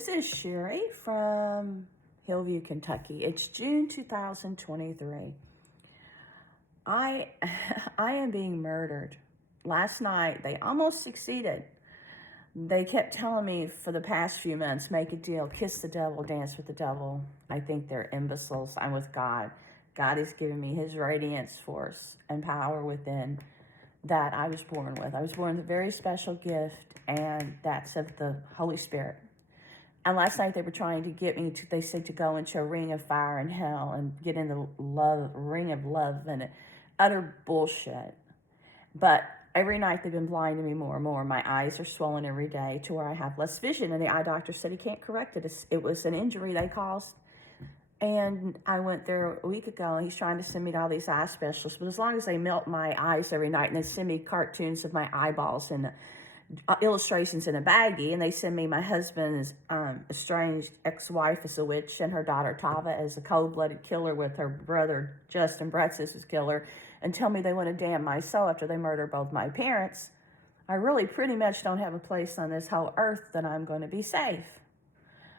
This is Sherry from Hillview, Kentucky. It's June 2023. I am being murdered. Last night, they almost succeeded. They kept telling me for the past few months, make a deal, kiss the devil, dance with the devil. I think they're imbeciles. I'm with God. God has given me his radiance, force, and power within that I was born with. I was born with a very special gift, and that's of the Holy Spirit. And last night they were trying to get me to, they said to go into a ring of fire and hell and get in the ring of love and utter bullshit. But every night they've been blinding me more and more. My eyes are swollen every day to where I have less vision. And the eye doctor said he can't correct it. It was an injury they caused. And I went there a week ago, and he's trying to send me to all these eye specialists. But as long as they melt my eyes every night and they send me cartoons of my eyeballs and illustrations in a baggie, and they send me my husband's estranged ex-wife as a witch and her daughter Tava as a cold-blooded killer with her brother Justin Bretz as his killer, and tell me they want to damn my soul after they murder both my parents. I really pretty much don't have a place on this whole earth that I'm going to be safe.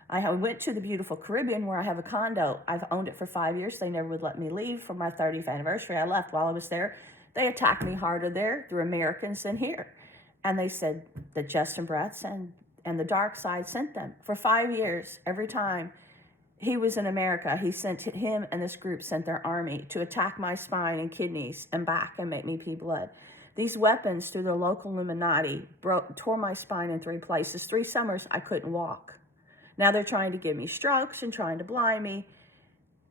I went to the beautiful Caribbean where I have a condo. I've owned it for 5 years. They never would let me leave. For my 30th anniversary, I left. While I was there, they attacked me harder there through Americans than here. And they said that Justin Bretz and the dark side sent them. For 5 years, every time he was in America, him and this group sent their army to attack my spine and kidneys and back and make me pee blood. These weapons through the local Illuminati tore my spine in 3 places. 3 summers, I couldn't walk. Now they're trying to give me strokes and trying to blind me.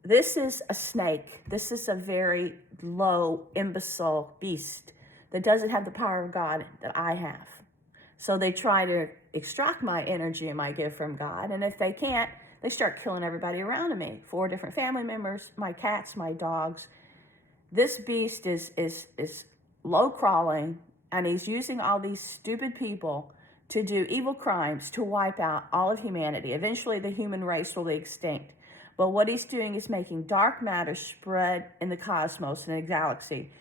This is a snake. This is a very low, imbecile beast that doesn't have the power of God that I have. So they try to extract my energy and my gift from God. And if they can't, they start killing everybody around me. 4 different family members, my cats, my dogs. This beast is low crawling, and he's using all these stupid people to do evil crimes to wipe out all of humanity. Eventually the human race will be extinct. But what he's doing is making dark matter spread in the cosmos and the galaxy.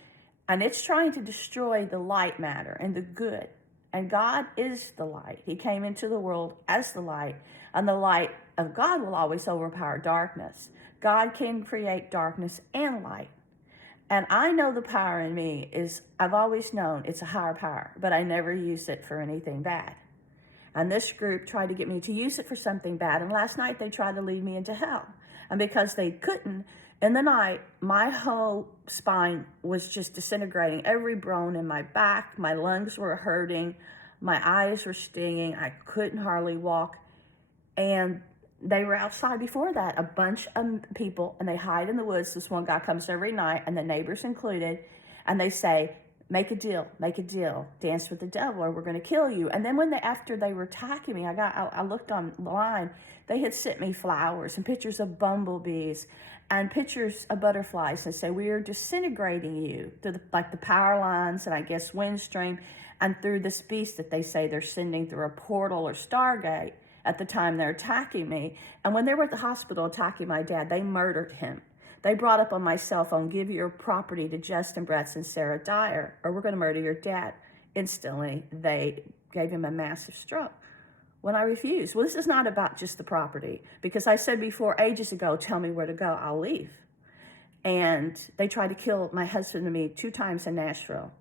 And it's trying to destroy the light matter and the good. And God is the light. He came into the world as the light. And the light of God will always overpower darkness. God can create darkness and light. And I know the power in me I've always known it's a higher power, but I never use it for anything bad. And this group tried to get me to use it for something bad. And last night they tried to lead me into hell. And because they couldn't, in the night, my whole spine was just disintegrating. Every bone in my back, my lungs were hurting, my eyes were stinging, I couldn't hardly walk. And they were outside before that, a bunch of people, and they hide in the woods. This one guy comes every night, and the neighbors included, and they say, make a deal, dance with the devil, or we're going to kill you. And then after they were attacking me, I looked online, they had sent me flowers and pictures of bumblebees and pictures of butterflies and say, we are disintegrating you through the power lines and I guess wind stream and through this beast that they say they're sending through a portal or Stargate at the time they're attacking me. And when they were at the hospital attacking my dad, they murdered him. They brought up on my cell phone, give your property to Justin Bretz and Sarah Dyer, or we're going to murder your dad. Instantly, they gave him a massive stroke. When I refused, well, this is not about just the property, because I said before, ages ago, tell me where to go, I'll leave. And they tried to kill my husband and me 2 times in Nashville.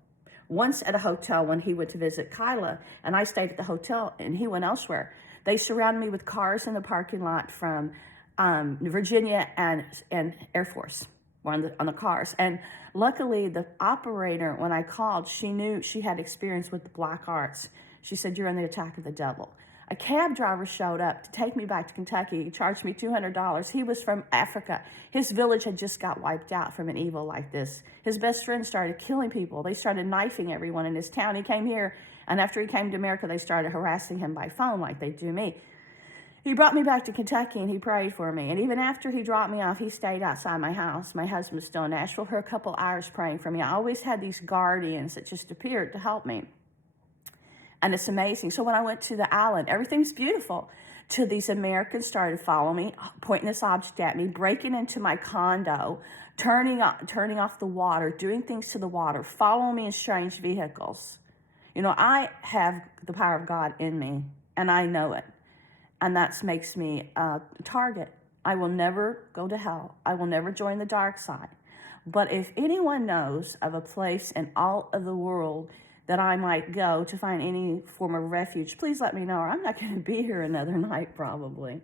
Once at a hotel when he went to visit Kyla, and I stayed at the hotel, and he went elsewhere. They surrounded me with cars in the parking lot from Virginia and Air Force were on the cars. And luckily, the operator, when I called, she knew she had experience with the black arts. She said, you're on the attack of the devil. A cab driver showed up to take me back to Kentucky. He charged me $200. He was from Africa. His village had just got wiped out from an evil like this. His best friend started killing people. They started knifing everyone in his town. He came here, and after he came to America, they started harassing him by phone like they do me. He brought me back to Kentucky, and he prayed for me. And even after he dropped me off, he stayed outside my house. My husband was still in Nashville for a couple hours praying for me. I always had these guardians that just appeared to help me. And it's amazing. So when I went to the island, everything's beautiful. Till these Americans started following me, pointing this object at me, breaking into my condo, turning off the water, doing things to the water, following me in strange vehicles. You know, I have the power of God in me, and I know it. and that makes me a target. I will never go to hell. I will never join the dark side. But if anyone knows of a place in all of the world that I might go to find any form of refuge, please let me know, or I'm not going to be here another night probably.